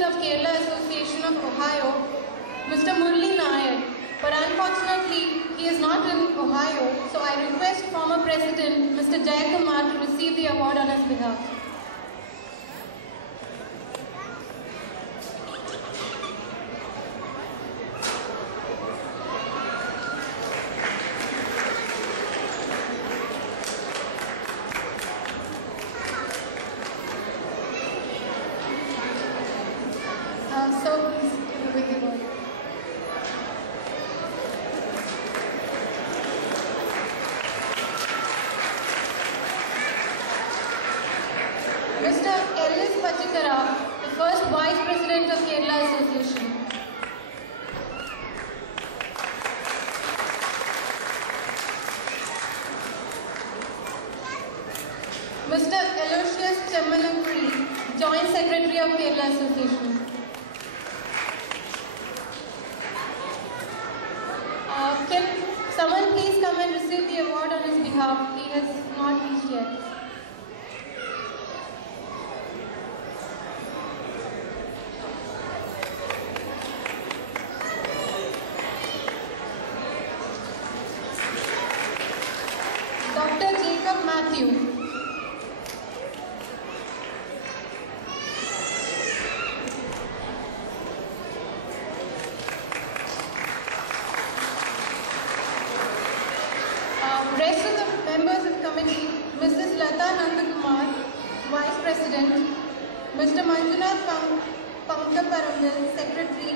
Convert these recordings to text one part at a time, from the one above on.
President of Kerala Association of Ohio, Mr. Murli Nair. But unfortunately, he is not in Ohio, so I request former President Mr. Jayakumar to receive the award on his behalf. So please give away the award. Mr. Ellis Pachikara, the first Vice President of Kerala Association. Mr. Aloysius Chemmalampuri, Joint Secretary of Kerala Association. Can someone please come and receive the award on his behalf? He has not reached yet. Dr. Jacob Matthew. Rest of the members of committee, Mrs. Lata Nandakumar, Vice President, Mr. Manjunath Pankaparambil, Secretary,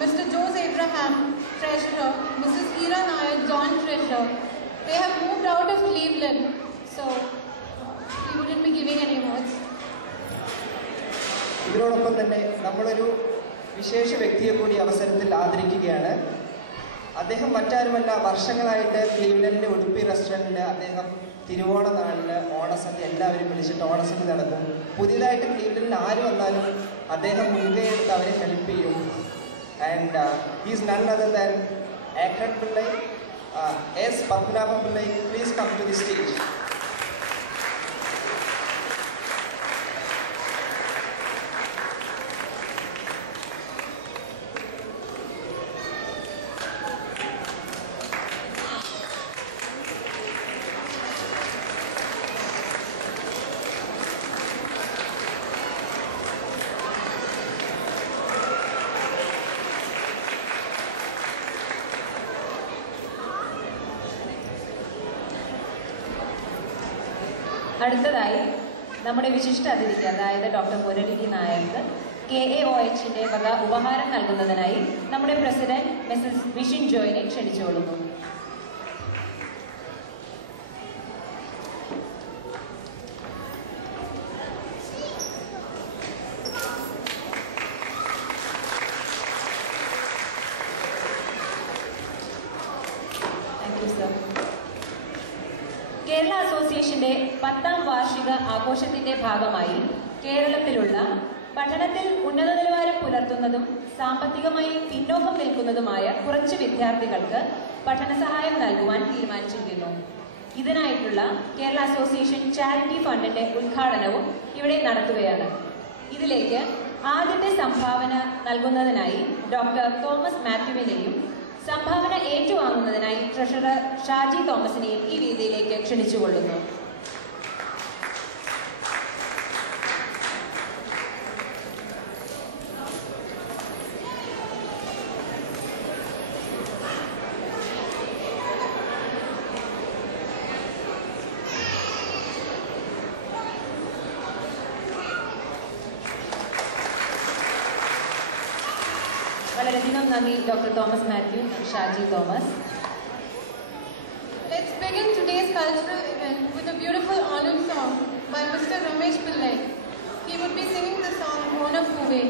Mr. Jose Abraham, Treasurer, Mrs. Ira Nair, Joint Treasurer. They have moved out of Cleveland, so we wouldn't be giving any awards. ഇതിനോടൊപ്പം തന്നെ നമ്മളൊരു വിശേഷ വ്യക്തിയെ കൂടി അവസരത്തിൽ ആദരിക്കുകയാണ്. അദ്ദേഹം മറ്റാരുമല്ല, വർഷങ്ങളായിട്ട് ക്ലീവ്ലൻഡിലെ ഉടുപ്പി റെസ്റ്റോറൻറ്റിൽ അദ്ദേഹം തിരുവോണ നാളിന് ഓണസദ്യ എല്ലാവരും വിളിച്ചിട്ട് ഓണസദ്യ നടക്കും. പുതിയതായിട്ട് ക്ലീവ്ലൻഡിൽ ആര് വന്നാലും അദ്ദേഹം മുൻകൈ എടുത്ത് അവരെ ഹെൽപ്പ് ചെയ്യും. And he's none other than Akran Pillai, S Padmanabhan Pillai. Please come to the stage. അടുത്തതായി നമ്മുടെ വിശിഷ്ട അതിഥിക്ക്, അതായത് ഡോക്ടർ മുരളി നായർക്ക് KAOH വക ഉപഹാരം നൽകുന്നതിനായി നമ്മുടെ പ്രസിഡന്റ് മിസസ് വിഷിൻ ജോയിനെ ക്ഷണിച്ചുകൊള്ളുന്നു. കേരള അസോസിയേഷന്റെ 10ാം വാർഷിക ആഘോഷത്തിന്റെ ഭാഗമായി കേരളത്തിലുള്ള പഠനത്തിൽ ഉന്നത നിലവാരം പുലർത്തുന്നതും സാമ്പത്തികമായി പിന്നോക്കം നിൽക്കുന്നതുമായ കുറച്ച് വിദ്യാർത്ഥികൾക്ക് പഠന സഹായം നൽകുവാൻ തീരുമാനിച്ചിരിക്കുന്നു. ഇതിനായിട്ടുള്ള കേരള അസോസിയേഷൻ ചാരിറ്റി ഫണ്ടിന്റെ ഉദ്ഘാടനവും ഇവിടെ നടത്തുകയാണ്. ഇതിലേക്ക് ആദ്യത്തെ സംഭാവന നൽകുന്നതിനായി ഡോക്ടർ തോമസ് മാത്യുവിനെയും സംഭാവന ഏറ്റുവാങ്ങുന്നതിനായി ട്രഷറർ ഷാജി തോമസിനെയും ഈ വേദിയിലേക്ക് ക്ഷണിച്ചുകൊള്ളുന്നു. വളരെയധികം നന്ദി doctor Thomas Mathew, Shaji Thomas. Let's begin today's cultural event with a beautiful Onam song by Mr. Ramesh Pillai. He would be singing the song Ona Puve.